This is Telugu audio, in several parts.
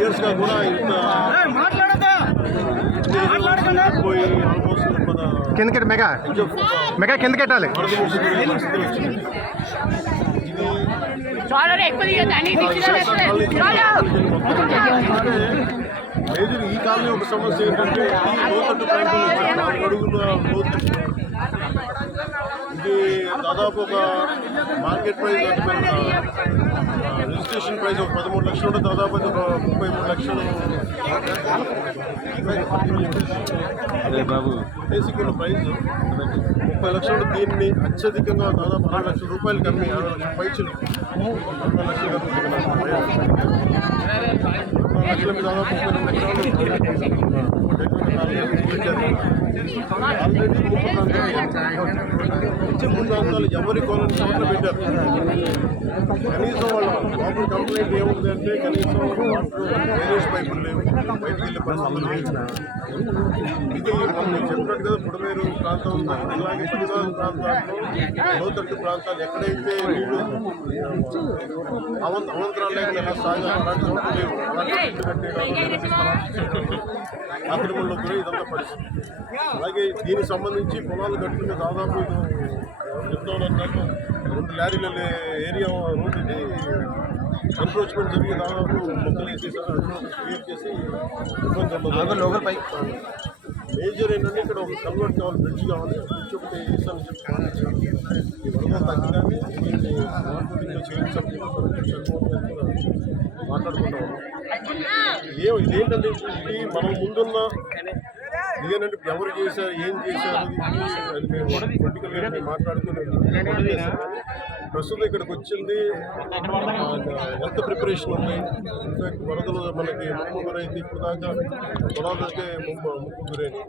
ఇయర్స్గా కూడా ఇంత కిందకి మెగా మెగా కిందకెట్టాలి. మేజర్ ఈ కాలనీ ఒక సమస్య ఏంటంటే లోతట్టు ప్రాంతంలో అడుగుల లోతు ఇది దాదాపు ఒక మార్కెట్ ప్రైస్ రిజిస్ట్రేషన్ ప్రైస్ ఒక 13 లక్షలు ఉంటే దాదాపు ఒక 33 లక్షలు బాబు బేసిక్ ప్రైస్ 30 లక్షలు. దీన్ని అత్యధికంగా దాదాపు 6 లక్షల రూపాయలకి అమ్మి 6 లక్షల పైచులు 40 లక్షలు లక్షల మీద దాదాపు 32 ప్రాంతాలు ఎవరి కొలని చోట్ల పెట్టారు. కనీసం వాళ్ళ లోపల కంప్లైంట్ ఏముంది అంటే కనీసం డ్రైనేజ్ పైపులు లేవు, బయటికి వెళ్ళే పరిస్థితులు లేవు. ఇది మనం చెప్పినట్టు కదా బుడమేరు ప్రాంతం ఇలాగే పరిసర ప్రాంతాల్లో లోతట్టు ప్రాంతాలు ఎక్కడైతే నీళ్లు అవంతరాలు లేకుండా ఎలా సాగాలి అలాంటి చోట్ల లేవు. ఆక్రమణలో కూడా ఇదంతా పరిస్థితి. అలాగే దీనికి సంబంధించి పొలాలు కట్టుకునే దాదాపు చెప్తామన్నట్టు 2 లారీల ఏరియా రోడ్ ఇది ఎన్క్రోచ్మెంట్ జరిగి దాదాపు మొక్కలు వేసేసారు, క్లియర్ చేసి లోకల్ పై మేజర్ ఏంటంటే ఇక్కడ ఒక కన్వర్ట్ కావాలి, బ్రిడ్జ్ కావాలి, బ్రిడ్జ్ ఒకటి వేసామని చెప్పి ఈ వరద తగ్గగానే దీన్ని మార్కెటింగ్లో మాట్లాడుకుంటాము. ఇదేంటంటే ఇది మనం ముందున్న ఇదేనంటే ఎవరు చేశారు ఏం చేశారు అది మేము పొలిటికల్గా మాట్లాడుకుని ప్రస్తుతం ఇక్కడికి వచ్చింది ఎంత ప్రిపరేషన్ ఉంది. ఇన్ఫాక్ట్ వరదలు మనకి ముప్పు గురైంది, ఇప్పుడు దాకా పొలాలకే ముప్పు గురైంది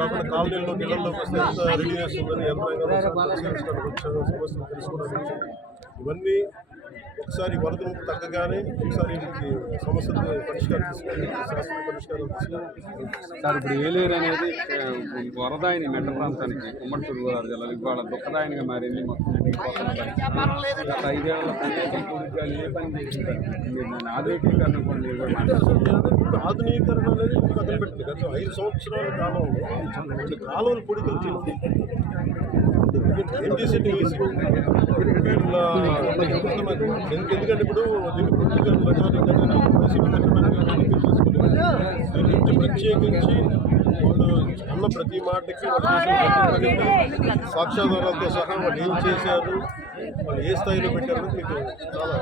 కాకుండా కాలనీల్లో ఇళ్లలోకి వస్తే ఎంత రెడీనెస్ ఉందని యంత్రాంగం సమస్యలు తెలుసుకోవడానికి ఇవన్నీ ఒకసారి వరద ముప్పు తగ్గగానే ఒకసారి సమస్యలు పరిష్కారం తీసుకోవాలి, శాస్త్రీయ పరిష్కారం తీసుకోవాలి. సార్ ఇప్పుడు ఏలేరు అనేది వరదాయిని మెట్ట ప్రాంతానికి ఉమ్మడి తూర్పుగోదావరి జిల్లాలో ఇవాళ దుఃఖదాయనిగా మారింది. మొత్తం గత 5 ఏళ్ల ఏ పని చేసింది ఆధునికీకరణ కూడా ఆధునీకరణ అనేది పక్కన పెట్టింది. గత 5 సంవత్సరాల కాలంలో కాలువలు పొడికలు ఏం చేసేది ఈజీ. ఎందుకంటే ఇప్పుడు దీన్ని పొలిటికల్ ప్రచారంగా ప్రత్యేకించి వాళ్ళు అన్న ప్రతి మాటకి సాక్ష్యాధారాలతో సహా వాళ్ళు ఏం చేశారు, వాళ్ళు ఏ స్థాయిలో పెట్టారని మీకు చాలా